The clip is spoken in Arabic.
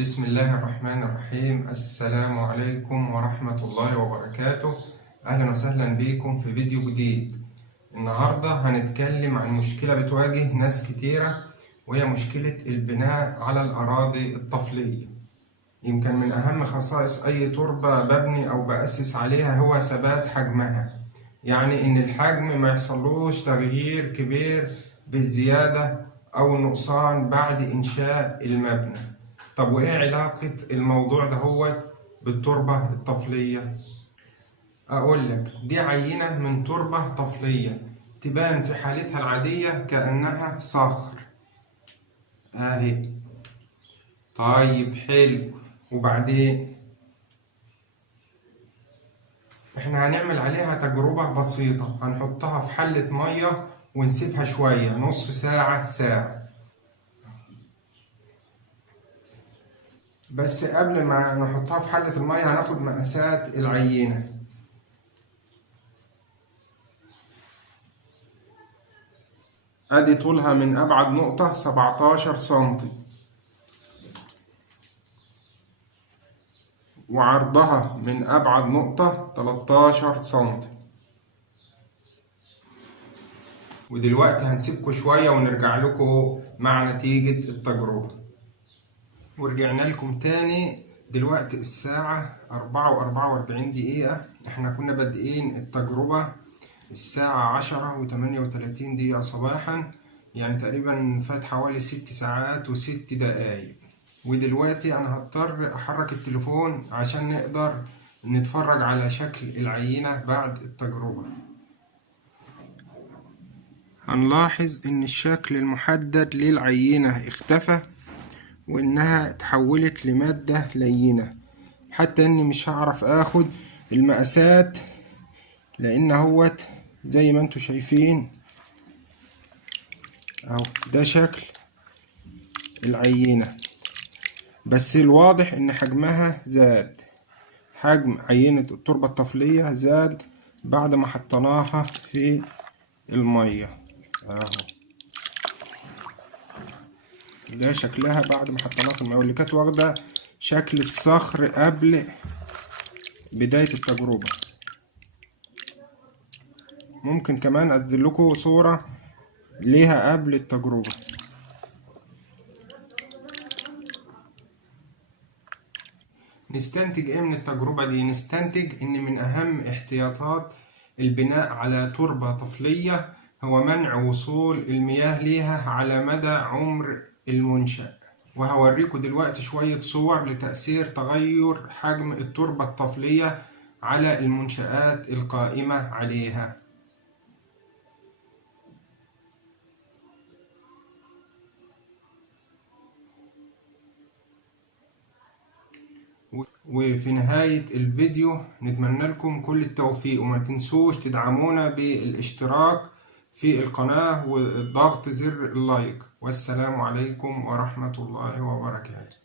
بسم الله الرحمن الرحيم. السلام عليكم ورحمة الله وبركاته. أهلا وسهلا بكم في فيديو جديد. النهاردة هنتكلم عن مشكلة بتواجه ناس كتيرة، وهي مشكلة البناء على الأراضي الطفلية. يمكن من أهم خصائص أي تربة ببني أو بأسس عليها هو ثبات حجمها، يعني إن الحجم ما يحصلوش تغيير كبير بالزيادة أو النقصان بعد إنشاء المبنى. طب وإيه علاقة الموضوع ده بالتربة الطفلية؟ أقول لك، دي عينة من تربة طفلية تبان في حالتها العادية كأنها صخر أهي. طيب حلو، وبعدين احنا هنعمل عليها تجربة بسيطة. هنحطها في حلة مية ونسيبها شوية، نص ساعة ساعة. بس قبل ما نحطها في حلة المية هناخد مقاسات العينة. ادي طولها من ابعد نقطة 17 سنتي، وعرضها من ابعد نقطة 13 سنتي. ودلوقتي هنسيبكم شوية ونرجع لكم مع نتيجة التجربة. ورجعنا لكم تاني. دلوقتي الساعة 4:44. احنا كنا بادئين التجربة الساعة 10:38 صباحا، يعني تقريبا فات حوالي 6 ساعات و6 دقايق. ودلوقتي انا هضطر احرك التليفون عشان نقدر نتفرج على شكل العينة بعد التجربة. هنلاحظ ان الشكل المحدد للعينة اختفى، وانها اتحولت لمادة لينة، حتى اني مش هعرف اخد المقاسات لان هوت زي ما انتوا شايفين اهو. ده شكل العينة، بس الواضح ان حجمها زاد. حجم عينة التربة الطفلية زاد بعد ما حطيناها في المية اهو. ده شكلها بعد ما حطيناها في المية، واللي كانت واخدة شكل الصخر قبل بداية التجربة. ممكن كمان انزل لكم صورة ليها قبل التجربة. نستنتج ايه من التجربة دي؟ نستنتج ان من اهم احتياطات البناء على تربة طفلية هو منع وصول المياه ليها على مدى عمر المنشأ. وهوريكم دلوقتي شوية صور لتأثير تغير حجم التربة الطفلية على المنشآت القائمة عليها. وفي نهاية الفيديو نتمنى لكم كل التوفيق، وما تنسوش تدعمونا بالاشتراك في القناة وضغط زر اللايك. والسلام عليكم ورحمة الله وبركاته.